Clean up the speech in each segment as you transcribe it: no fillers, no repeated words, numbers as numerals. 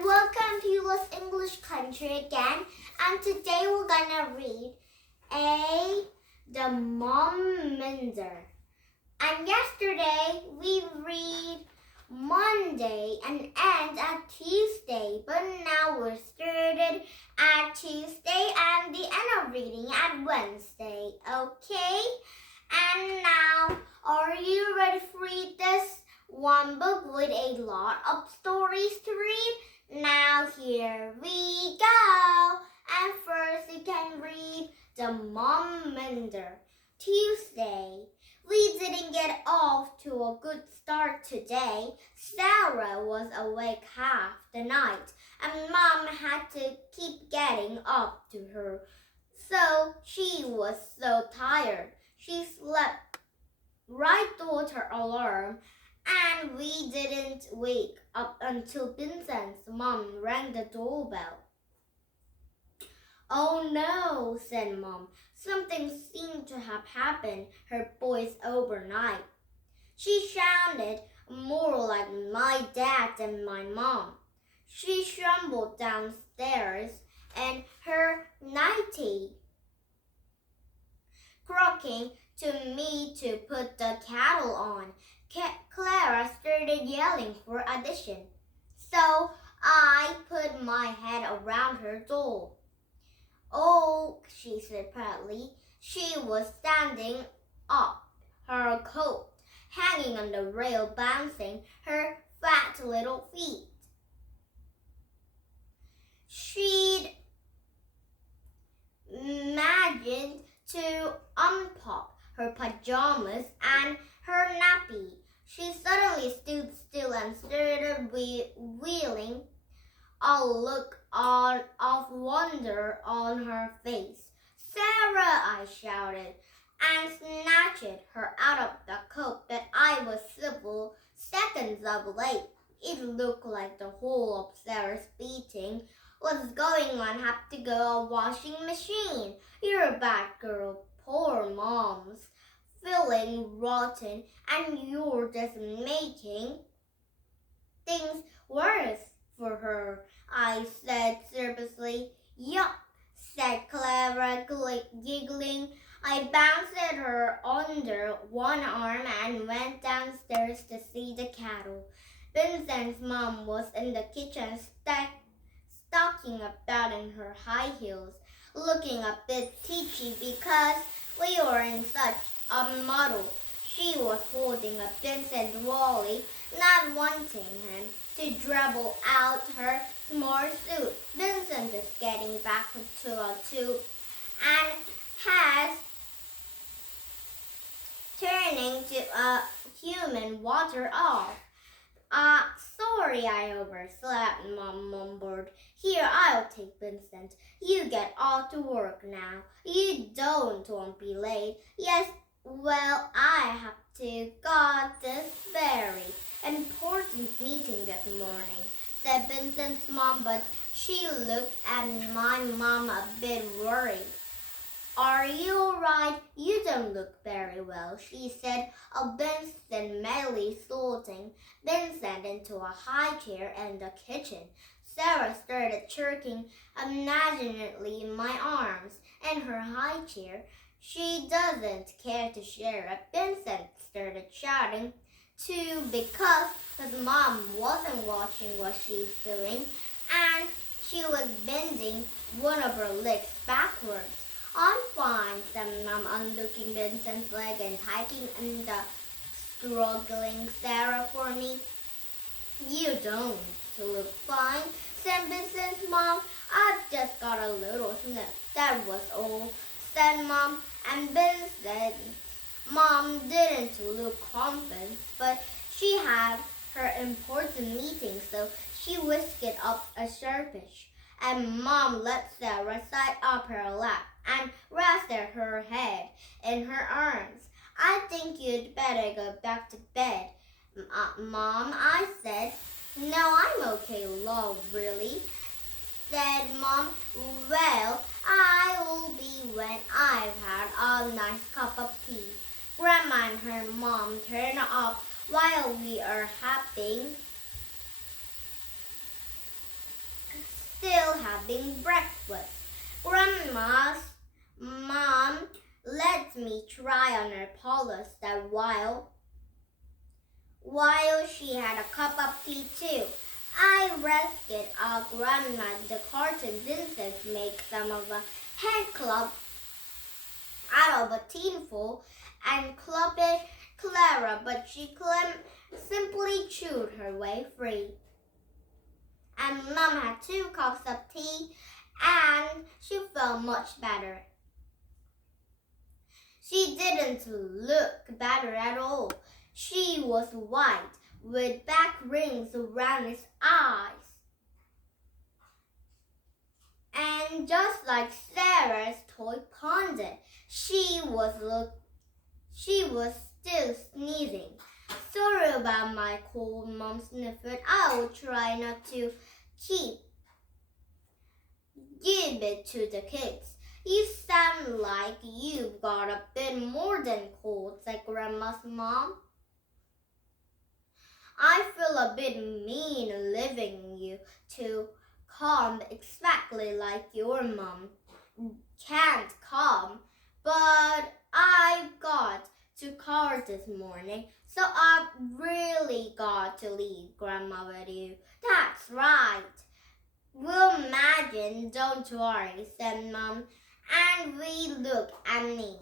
and welcome to Los English Country again. And today we're gonna read The Mom Minder. And yesterday we read Monday and end at Tuesday, but now we're started at Tuesday and the end of reading at Wednesday, okay? And now, are you ready to read this one book with a lot of stories to read? Now here we go. And first you can read The Mom Minder. Tuesday. We didn't get off to a good start today. Sarah was awake half the night, and Mom had to keep getting up to her. So she was so tired. She slept right through her alarm, and we didn't wake up until Vincent's mom rang the doorbell. "Oh no," said Mom. "Something seemed to have happened her boys overnight." She sounded more like my dad than my mom. She stumbled downstairs in her nightie, croaking to me to put the kettle on. Clara started yelling for addition, so I put my head around her doll. "Oh," she said proudly. She was standing up, her coat hanging on the rail, bouncing her fat little feet. She'd managed to unpop her pajamas and her nappy. She suddenly stood still and started wheeling, a look of wonder on her face. "Sarah!" I shouted, and snatched her out of the coat that I was several seconds of late. It looked like the whole of Sarah's beating was going on have to go a washing machine. "You're a bad girl. Poor Mom's feeling rotten, and you're just making things worse for her," I said seriously. "Yup," said Clara, giggling. I bounced her under one arm and went downstairs to see the kettle. Vincent's mom was in the kitchen stalking about in her high heels, looking a bit teachy because we were in such a muddle. She was holding a Vincent Wally, not wanting him to dribble out her small suit. Vincent is getting back to a tube and has turning to a human water off. Sorry I overslept," Mom mumbled. "Here, I'll take Vincent. You get off to work now. You won't be late." "Yes, well, I have to got this very important meeting this morning," said Vincent's mom, but she looked at my mom a bit worried. "Are you all right? You don't look very well," she said, Vincent merely slotting Vincent into a high chair in the kitchen. Sarah started jerking imaginately in my arms in her high chair. She doesn't care to share it. Vincent started shouting too because his mom wasn't watching what she's doing, and she was bending one of her legs backwards. "I'm fine," said Mom, unlooking Vincent's leg and taking in the struggling Sarah for me. "You don't look fine," said Vincent's mom. "I've just got a little sniff, that was all," said Mom. And Vincent's mom didn't look confident, but she had her important meeting, so she whisked up a sheepish. And Mom let Sarah sit up her lap and rested her head in her arms. "I think you'd better go back to bed, Mom," I said. "No, I'm okay, love, really," said Mom. "Well, I will be when I've had a nice cup of tea." Grandma and her mom turned up while we are having still having breakfast. Grandma's mom let me try on her polish that while she had a cup of tea too. I rescued our grandma the carton princess make some of a hand club out of a tinful and clubbed Clara, but she simply chewed her way free. And Mom had 2 cups of tea and she felt much better. She didn't look better at all. She was white with black rings around his eyes. And just like Sarah's toy pondit, she was still sneezing. Sorry about my cold, Mom sniffled. I will try not to give it to the kids. You sound like you've got a bit more than cold, said Grandma's mom. I feel a bit mean leaving you to calm exactly like your mom can't calm, but I've got 2 cars this morning, so I've really got to leave Grandma with you. That's right. We'll imagine, don't worry, said Mom, and we looked at me.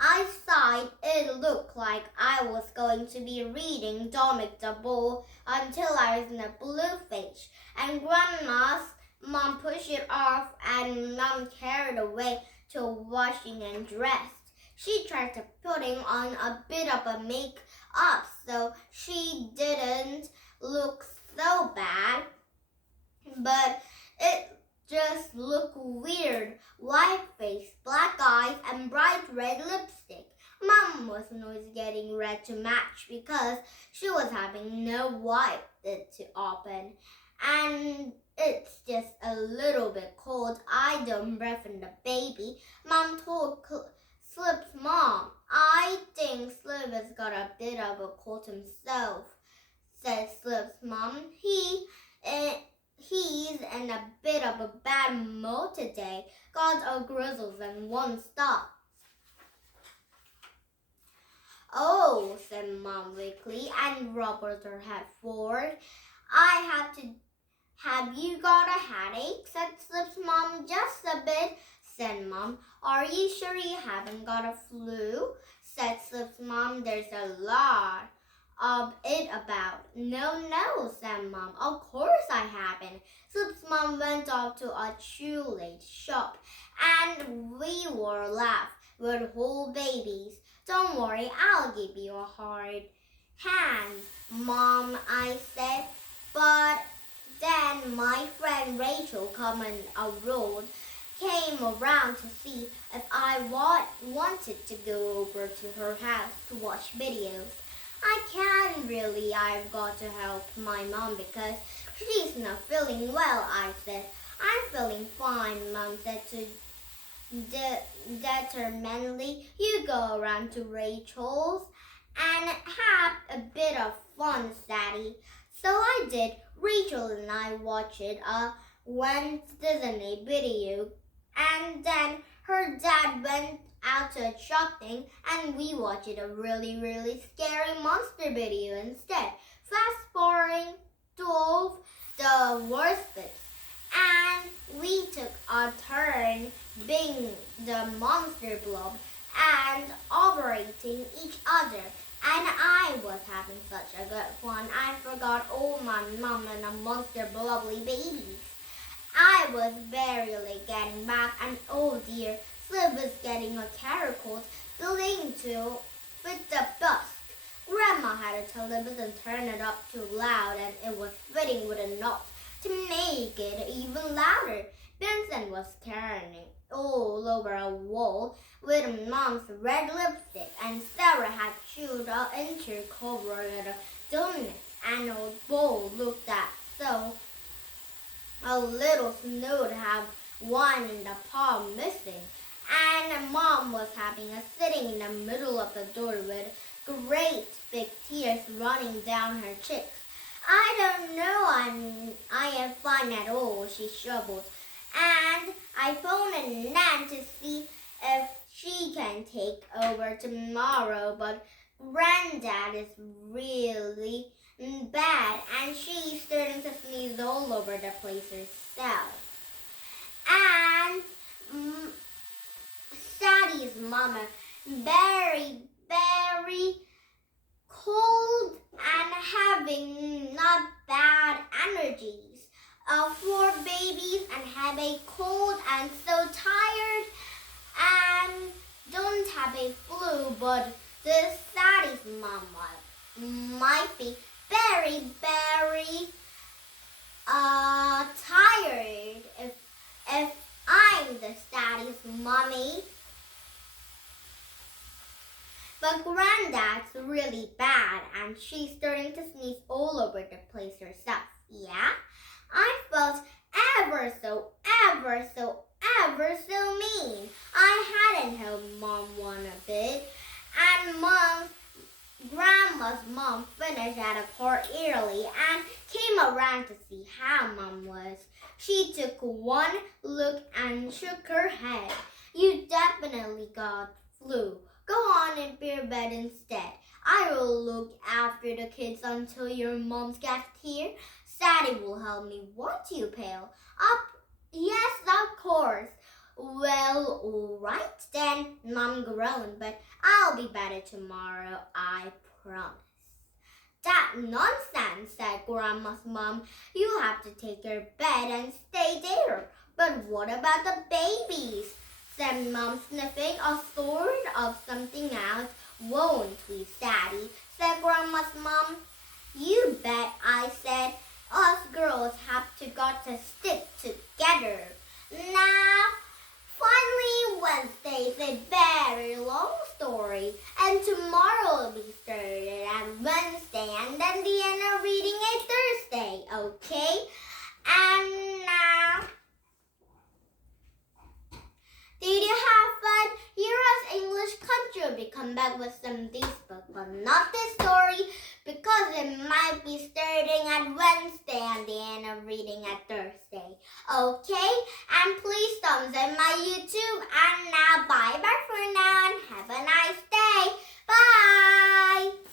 I sighed. It looked like I was going to be reading Dominic the Bull until I was in a blue face, and Grandma's mom pushed it off and Mom carried away to washing and dressed. She tried to putting on a bit of a make-up so she didn't look so bad, but it just looked weird. White face, black eyes, and bright red lipstick. Mom was always getting red to match because she was having no wipe to open. And it's just a little bit cold. I don't breath in the baby. Mom told Slip's mom. I think Slip has got a bit of a cold himself, said Slip's mom. He's in a bit of a bad mood today. Got a grizzles and won't stop. Oh, said Mom weakly and rubbed her head forward. Have you got a headache? Said Slip's mom. Just a bit, said Mom. Are you sure you haven't got a flu? Said Slip's mom. There's a lot of it about. No, said Mom. Of course I haven't. Slip's mom went off to a chocolate shop and we were left with whole babies. Don't worry, I'll give you a hard hand, Mom, I said. But then my friend Rachel coming came around to see if I wanted to go over to her house to watch videos. I can't really. I've got to help my mom because she's not feeling well, I said. I'm feeling fine, Mom said determinedly. You go around to Rachel's and have a bit of fun, Daddy. So I did. Rachel and I watched a Disney video, and then her dad went out to shopping and we watched a really, really scary monster video instead. Fast forwarding to the worst bit. And we took a turn being the monster blob and operating each other. And I was having such a good fun. I forgot all my mom and the monster blobly babies. I was barely getting back and oh dear, Slip was getting a carrot cold building to fit the bus. Grandma had a television turn it up too loud and it was fitting with a knot to make it even louder. Vincent was carrying all over a wall with Mom's red lipstick and Sarah had chewed into covered a donut and a bowl looked at so a little snow to have one in the palm missing. And Mom was having a sitting in the middle of the door with great big tears running down her cheeks. I don't know. I am fine at all, she shrubbled. And I phoned Nan to see if she can take over tomorrow, but Granddad is really bad and she's starting to sneeze all over the place herself. And Sadie's mama very cold and having not bad energies. Four babies and have a cold and so tired and don't have a flu, but the Saddie's mama might be very tired if I'm the Saddie's mommy. But Granddad's really bad and she's starting to sneeze all over the place herself. Yeah? I felt ever so mean. I hadn't helped Mom one a bit. And Grandma's mom finished at a car early and came around to see how Mom was. She took one look and shook her head. You definitely got flu. Go on and be in bed instead. I will look after the kids until your moms get here. Sadie will help me. Won't you, Pale? Yes, of course. Well, all right then, Mom groaned, but I'll be better tomorrow, I promise. That nonsense, said Grandma's mom. You have to take your bed and stay there. But what about the babies? Said Mom, sniffing, a sort of something out. Won't we, Sadie? Said Grandma's mom. You bet, I said. Us girls have got to stick together. Now, finally, Wednesday's a very long story, and tomorrow will be started on Wednesday, and then the end of reading a Thursday, okay? And now, did you have fun? Here is English Country will be come back with some of these books, but not this story, because it might be starting at Wednesday and the end of reading at Thursday. Okay? And please thumbs up my YouTube. And now bye-bye for now and have a nice day. Bye!